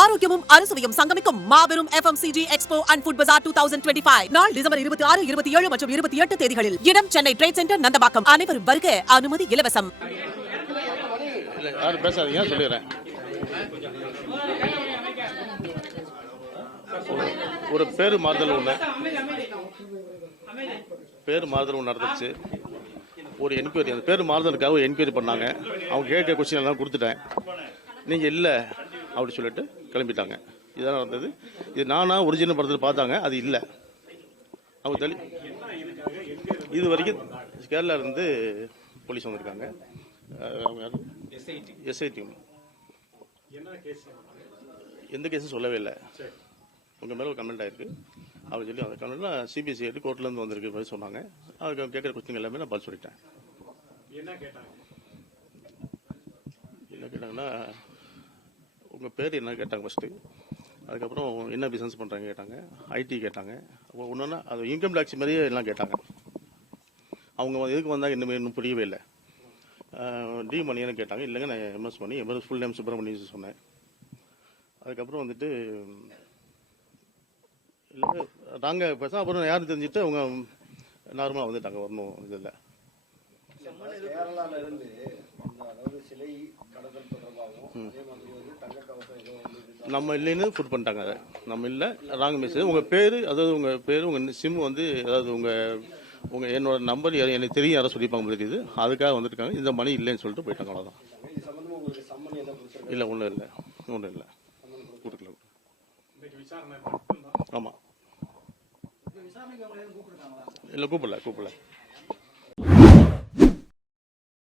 ஆரோக்கியமும் அறுசுவையும் சங்கமிக்கும் மாபெரும் FMCG expo and food bazaar two thousand twenty five நாள் டிசம்பர் இருபத்தி ஆறு இருபத்தி ஏழு மற்றும் இருபத்தி எட்டு தேதிகளில் இடம் சென்னை ட்ரேட் சென்டர் நந்தபாக்கம் அனைவரும் வருக அனுமதி இலவசம். பேசாதீங்க சொல்லிடுறேன்? ஒரு பேரு மாறுதல் ஒன்று பேர் மாறுதல் ஒன்று நடந்துச்சு. ஒரு என்கொயரி அந்த பேர் மாறுதலுக்காக ஒரு என்கொயரி பண்ணாங்க. அவங்க கேட்க கொஸ்டின் எல்லாம் கொடுத்துட்டேன். நீங்கள் இல்லை அப்படி சொல்லிட்டு கிளம்பிட்டாங்க. இதான் நடந்தது இது நானாக ஒரிஜினல் படத்தில் பார்த்தாங்க அது இல்லை. அவங்க தள்ளி இது வரைக்கும் கேரளா இருந்து போலீஸ் வந்திருக்காங்க. அவங்க யாரு? எஸ்ஐடி எந்த கேஸும் சொல்லவே இல்லை. உங்கள் மேலே ஒரு கமெண்ட் ஆயிருக்கு. அவர் சொல்லி அந்த கமெண்ட்ல சிபிஎஸ்சி கோர்ட்லேருந்து வந்திருக்கு மாதிரி சொன்னாங்க. அதுக்கு கேட்குற கொஸ்டின் எல்லாமே நான் பதில் சொல்லிட்டேன். என்ன கேட்டாங்கன்னா உங்கள் பேர் என்ன கேட்டாங்க ஃபஸ்ட்டு அதுக்கப்புறம் என்ன பிஸ்னஸ் பண்ணுறாங்க கேட்டாங்க. ஐடி கேட்டாங்க. அப்போ ஒன்றுன்னா அது இன்கம் டேக்ஸ் மாதிரியே எல்லாம் கேட்டாங்க. அவங்க எதுக்கு வந்தாங்க இன்னும் இன்னும் புரியவே இல்லை. டி மணியன்னு கேட்டாங்க. இல்லைங்க நான் எம்எஸ் பண்ணி எம்எஸ் ஃபுல் நேம் சுப்பிரமணியம் சொன்னேன். அதுக்கப்புறம் வந்துட்டு இல்லை நாங்கள் பேச அப்புறம் யாரும் தெரிஞ்சுட்டு அவங்க நார்மலாக வந்துட்டாங்க. வரணும் இதில் கேரளால இருந்து அந்த அதாவது சிலை கடத்தல் தொடர்பாகவும் அதே மாதிரி வந்து தங்க கவசம் ஏதோ வந்து இது நம்ம இல்லைன்னு ஃபுட் பண்ணிட்டாங்க. அதை நம்ம இல்லை ராங் மெசேஜ் உங்கள் பேர் அதாவது உங்கள் பேர் உங்கள் சிம் வந்து அதாவது உங்கள் உங்கள் என்னோட நம்பர் எனக்கு தெரியும் யாரும் சொல்லிப்பாங்க தெரியுது அதுக்காக வந்துருக்காங்க இந்த மணி இல்லைன்னு சொல்லிட்டு போயிட்டாங்க அவ்வளோதான் இல்லை ஒன்றும் இல்லை. ஒன்றும் இல்லை. கொடுக்கல ஆமாம் இல்லை கூப்பிடல கூப்பிடல.